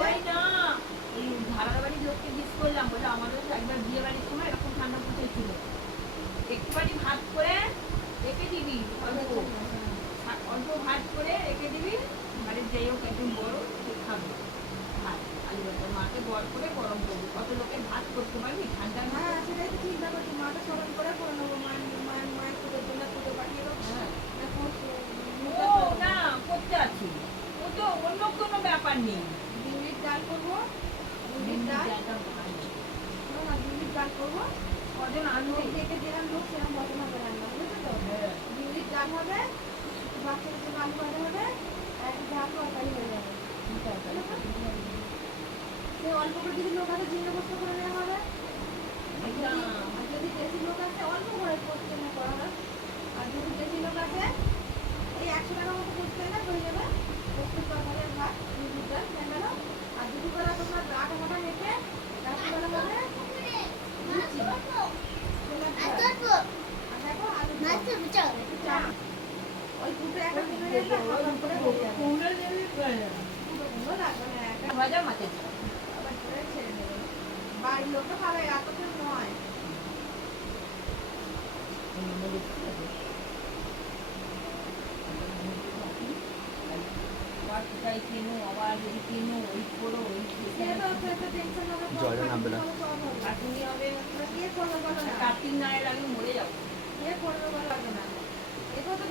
ওই না এই ভাড়ার বাড়ির লোককে জিজ্ঞেস করলাম, বলে আমাদের একবার বিয়ে বাড়ির সময় এরকম ঠান্ডা পড়েছিল, একটুখানি ভাত করে রেখে দিবি, অল্প ভাত করে রেখে দিবি, বাড়ির যাই হোক একদম বড় খাবে ভাত আলু ভাত, মাকে বল করে গরম করবি, কত লোকের ভাত করতে পারবি ঠান্ডা। হ্যাঁ সেটাই তো চিন্তা করছি, মাকে স্মরণ করে করে নেবো, মায়ের পুজোর জন্য পুজো পাঠিয়ে দেবো। হ্যাঁ ও না করতে আছি, ও তো অন্য কোনো ব্যাপার নেই। বিউলির ডাল করবো, বিউলির ডাল করবো, কজন আনবে দেখে যেরকম লোক সেরকম বদল হবে রান্না, বুঝেছো তো? বিউলির ডাল হবে, বাচ্চাদের জন্য আলু ভাজা হবে, এক ভাত তরকারি হয়ে যাবে। সে অল্প করে যদি লোক আছে জীর্ণ বস্ত করে নেওয়া হবে, আর যদি বেশি লোক আছে অল্প করে করতে করা হবে, আর যদি বেশি লোক আছে এই 100 টাকার মতো করতে না হয়ে যাবে, পোস্তের তরকারি আর ভাত বিউলির ডাল হয়ে গেল। আর দুপুরবেলা তোমার আটা মোটা মেখে রাত্রিবেলা হবে লুচি, দেখো আলু ওই দুটো একটা মিলে যাবে, করে লাগবে না, একটা ভাজা মাছের আবার করে ছেড়ে দেবে। বাড়ির লোকটা খাবে, এত তো নয়। কোথায় কেনো, আবার যদি কেনো ওই করো ওই টেনশন হবে, জলে নামবে না। কাটুনি হবে, কে করবে বলো না, কার্তিক নায়ের আগে মরে যাবো। কে করবে বলো না, এগুলো তো